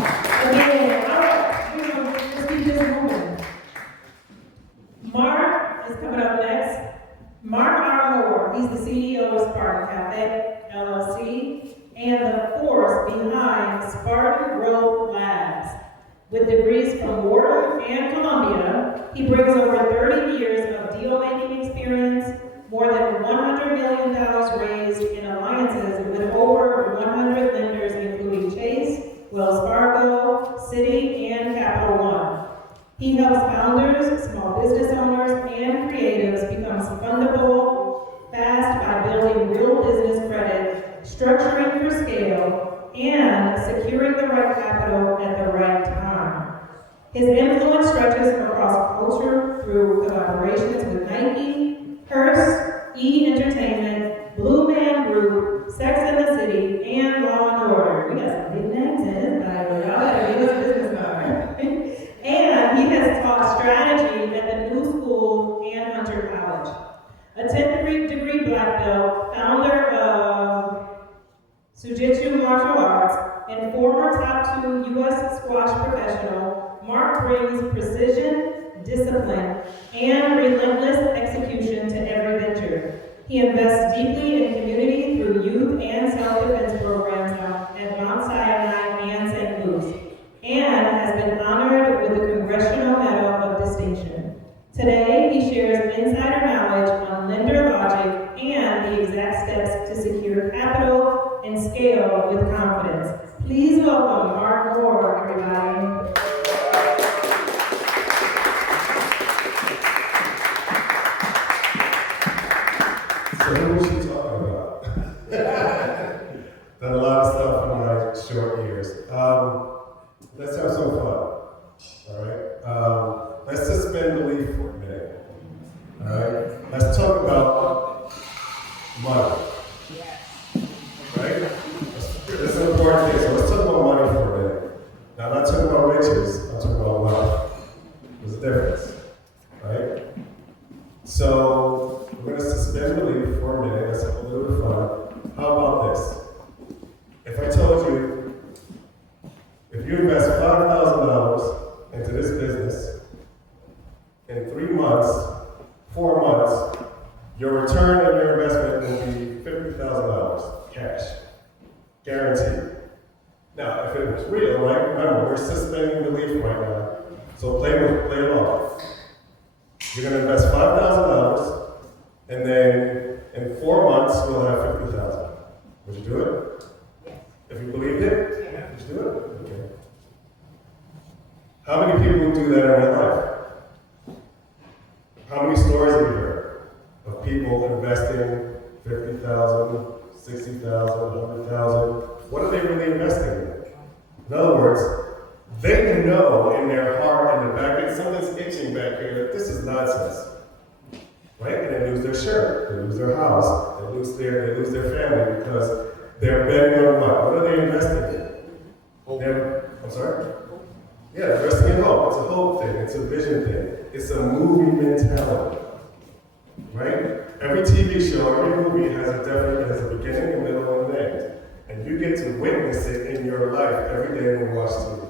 Again, just keep this moving. Mark is coming up next. Mark R. Moore, he's the CEO of Spartan Cafe, LLC, and the force behind Spartan Growth Labs. With degrees from Wharton and Columbia, he brings over 30 years of deal-making experience, more than $100 million raised in alliances with over 100 lenders, including Chase, Wells Fargo, Citi, and Capital One. He helps founders, small business owners, and creatives become fundable fast by building real business credit, structuring for scale, and securing the right capital at the right time. His influence stretches across culture through collaborations with Nike, Hearst, E! Entertainment, Blue Man Group, Sex and the City, and Law and Order. We got some big names in his bio. Y'all better give us a business card. And he has taught strategy at the New School and Hunter College. A 10th degree black belt, founder of Jiu-Jitsu martial arts, and former top 2 U.S. squash professional, Mark brings precision, discipline, and relentless execution to every venture. He invests deeply in community through youth and self-defense programs at Mount Sinai and St. Louis, and has been honored with the Congressional Medal of Distinction. Today, he shares insider knowledge on lender logic and the exact steps to secure capital and scale with confidence. Please welcome Mark Moore, everybody. So who was she talking about? Done a lot of stuff in my short years. Let's have some fun, all right? Let's suspend belief for a minute, all right? Let's talk about money, right? This is an important thing, so let's talk about money for a minute. Now, I'm not talking about riches, I'm talking about money. There's a difference, right? So, we're going to suspend belief for a minute. Let's have a little bit of fun. How about this? If I told you, if you invest $5,000 into this business, in 3 months, 4 months, your return on your investment will be $50,000 cash, guaranteed. Now, if it was real, right? Remember, we're suspending belief right now, so play along. You're going to invest $5,000, and then in 4 months, you'll have $50,000. Would you do it? Yes. If you believed it? Yeah. Would you do it? Okay. How many people do that in real life? How many stories have you heard of people investing $50,000, $60,000, $100,000? What are they really investing in? In other words, they know in their heart, in the back, that something's itching back here, that this is nonsense. Right? And they lose their shirt, they lose their house, they lose their family because they're betting on what? What are they investing in? I'm sorry? Yeah, they're investing in hope. It's a hope thing, it's a vision thing, it's a movie mentality. Right? Every TV show, every movie has a beginning, a middle, and an end. And you get to witness it in your life every day when you watch TV.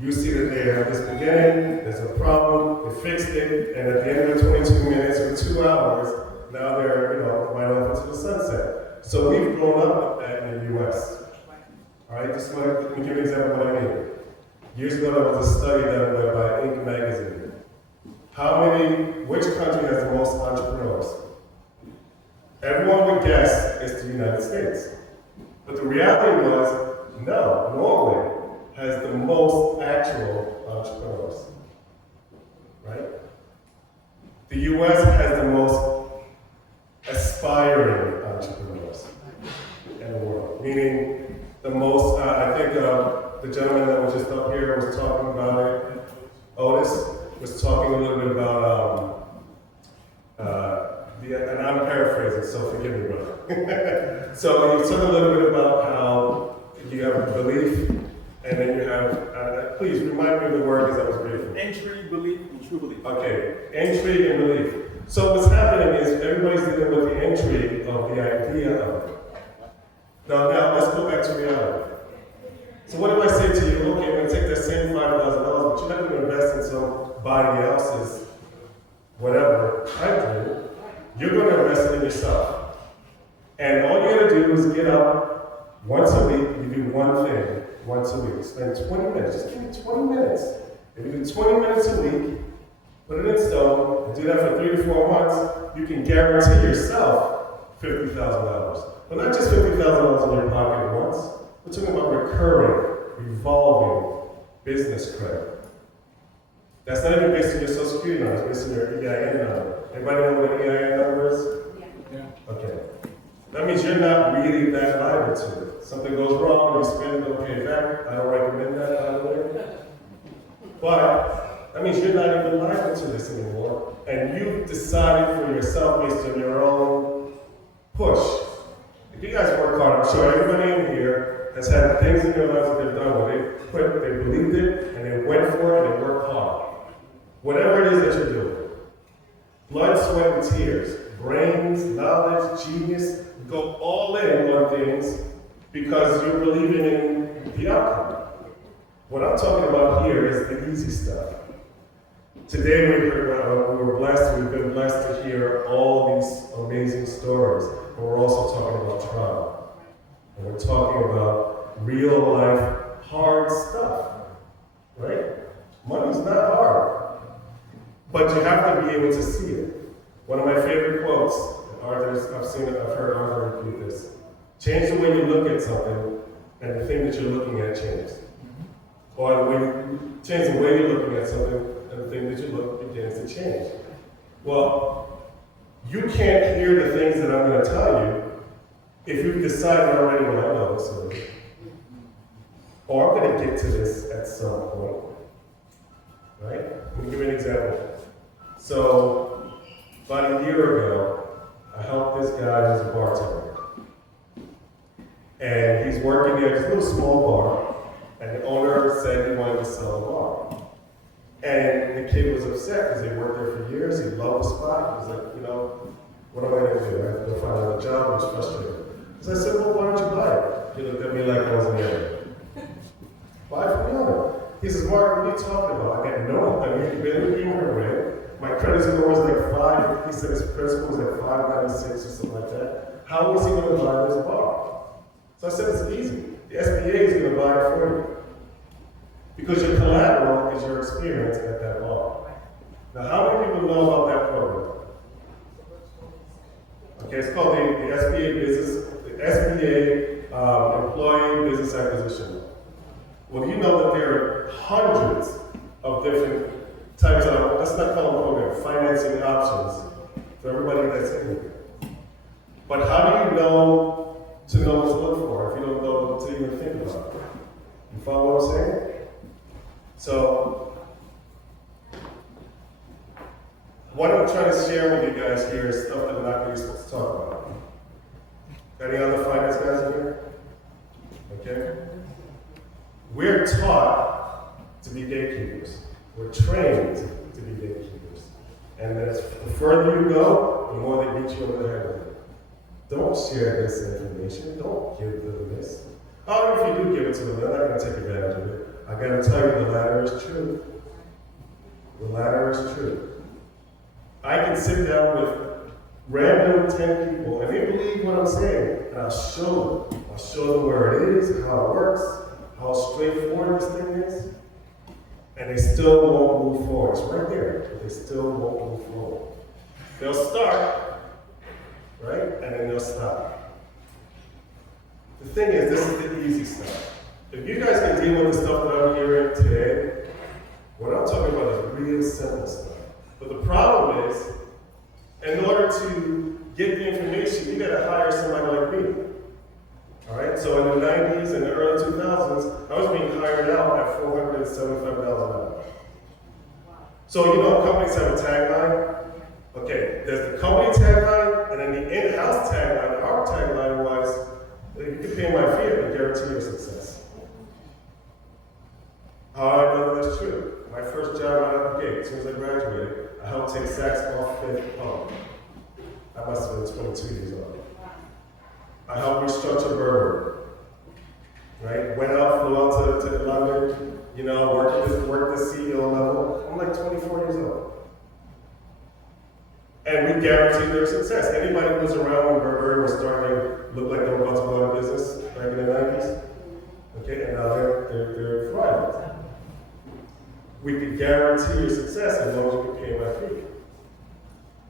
You see that they have this beginning, there's a problem, they fixed it, and at the end of the 22 minutes or 2 hours, now they're, right off into the sunset. So we've grown up with that in the US. All right, let me give you an example of what I mean. Years ago, there was a study done by Inc. magazine. Which country has the most entrepreneurs? Everyone would guess it's the United States. But the reality was, no, Norway has the most actual entrepreneurs, right? The US has the most aspiring entrepreneurs in the world, meaning the most, I think the gentleman that was just up here was talking about it, Otis, was talking a little bit about, and I'm paraphrasing, so forgive me, brother. So he was talking a little bit about how you have belief, and then you have, please remind me of the word because I was reading. Entry, belief, and true belief. Okay, entry and belief. So what's happening is everybody's dealing with the entry of the idea of it. Now let's go back to reality. So So what if I say to you, okay, I'm going to take that same $5,000, but you're not going to invest in somebody else's whatever country. You're going to invest it in yourself. And all you got to do is get up once a week. You do one thing once a week. Spend 20 minutes. Just give me 20 minutes. If you do 20 minutes a week, put it in stone, and do that for 3 to 4 months, you can guarantee yourself $50,000. But not just $50,000 in your pocket at once. We're talking about recurring, revolving business credit. That's not even based on your Social Security number, it's based on your EIN number. Anybody know what an EIN number is? Yeah. Okay. That means you're not really that liable to it. Something goes wrong, you spend it, don't pay it back. I don't recommend that, by the way. But that means you're not even liable to this anymore. And you've decided for yourself based on your own push. If you guys work hard, I'm sure everybody in here has had things in their lives that they've done where they believed it, and they went for it, and they worked hard. Whatever it is that you're doing. Blood, sweat, and tears. Brains, knowledge, genius. Go all in on things because you're believing in the outcome. What I'm talking about here is the easy stuff. Today we were blessed, we've been blessed to hear all these amazing stories. But we're also talking about trauma. And we're talking about real life, hard stuff. Right? Money's not hard. But you have to be able to see it. One of my favorite quotes, I've heard Arthur repeat this. Change the way you look at something, and the thing that you're looking at changes. Or change the way you're looking at something, and the thing that you look begins to change. Well, you can't hear the things that I'm going to tell you if you've decided already, well, I know this is. Or I'm going to get to this at some point. Right? Let me give you an example. So, about a year ago, I helped this guy who's a bartender. And he's working there, it's a little small bar, and the owner said he wanted to sell the bar. And the kid was upset because he worked there for years, he loved the spot. He was like, what am I going to do? I have to find another job. I was frustrated. So I said, well, why don't you buy it? He looked at me like I was an idiot. Buy it from the owner. He says, Mark, what are you talking about? I got no, he barely gave me a rent. My credit score was like 5, he said his credit score was like 596 or something like that. How was he going to buy this bar? So I said, it's easy. The SBA is going to buy it for you. Because your collateral is your experience at that bar. Now, how many people know about that program? Okay, it's called the SBA Employee Business Acquisition. Well, you know that there are hundreds of different types of, let's not call them program, financing options for everybody that's in here. But how do you know to know what to look for if you don't know what to even think about it? You follow what I'm saying? So, what I'm trying to share with you guys here is stuff that we're not really supposed to talk about. Any other finance guys in here? Okay? We're taught to be gatekeepers. We're trained to be gatekeepers. And the further you go, the more they beat you over the head with it. Don't share this information. Don't give them this. Oh, if you do give it to them, they're not going to take advantage of it. I got to tell you, the latter is true. The latter is true. I can sit down with random 10 people, and they believe what I'm saying, and I'll show them. I'll show them where it is, how it works, how straightforward this thing is, and they still won't move forward. It's right there, but they still won't move forward. They'll start, right, and then they'll stop. The thing is, this is the easy stuff. If you guys can deal with the stuff that I'm hearing today, what I'm talking about is real simple stuff. But the problem is, in order to get the information, you gotta hire somebody like me. All right, so in the 90s and the early 2000s, I was being hired out at $475 an hour. So you know companies have a tagline? Okay, there's the company tagline, and then the in-house tagline. Our tagline was, you can pay my fee, I guarantee your success. How I know that's true? My first job out of the gate, as soon as I graduated, I helped take sacks off Fifth Pump. I must have been 22 years old. I helped restructure Burberry. Right? Flew out to we guarantee their success. Anybody who was around when Burberry was starting, looked like they were about to go out of business back in the 90s? Okay, and now they're thriving. We can guarantee your success as long as you can pay my fee.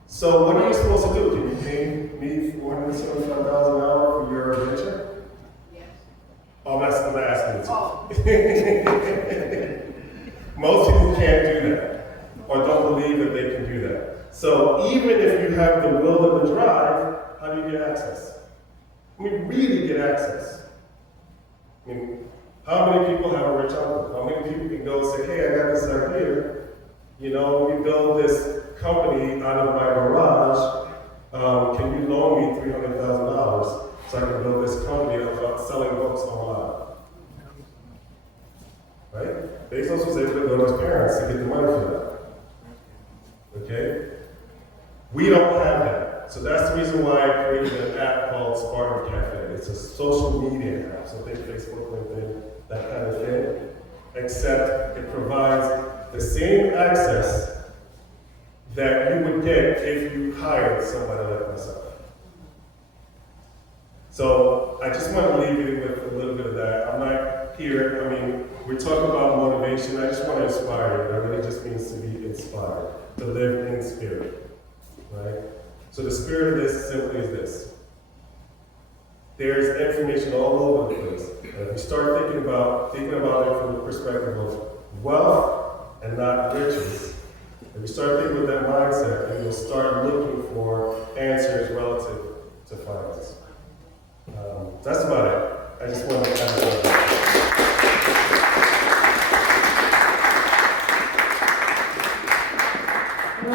So what are you supposed to do? Can you pay me $475,000 for your venture? Yes. Oh, I'm not asking you to. Most people can't do that, or don't believe that they can do that. So even if you have the will and the drive, how do you get access? I mean, really get access. I mean, how many people have a rich uncle? How many people can go and say, hey, I got this idea. You know, we build this company out of my garage. Can you loan me $300,000 so I can build this company about selling books online? Right? Bezos was able to go to his parents to get the money for that. Okay? We don't have that. So that's the reason why I created an app called Spartan Cafe. It's a social media app, so think Facebook, LinkedIn, that kind of thing. Except it provides the same access that you would get if you hired somebody like myself. So I just want to leave you with a little bit of that. I'm not here, I mean, we're talking about motivation. I just want to inspire you. That really just means to be inspired, to live in spirit, right? So the spirit of this simply is this. There's information all over the place. And if you start thinking about it from the perspective of wealth and not riches, if you start thinking with that mindset, then you'll start looking for answers relative to finance. That's about it. I just want to kind of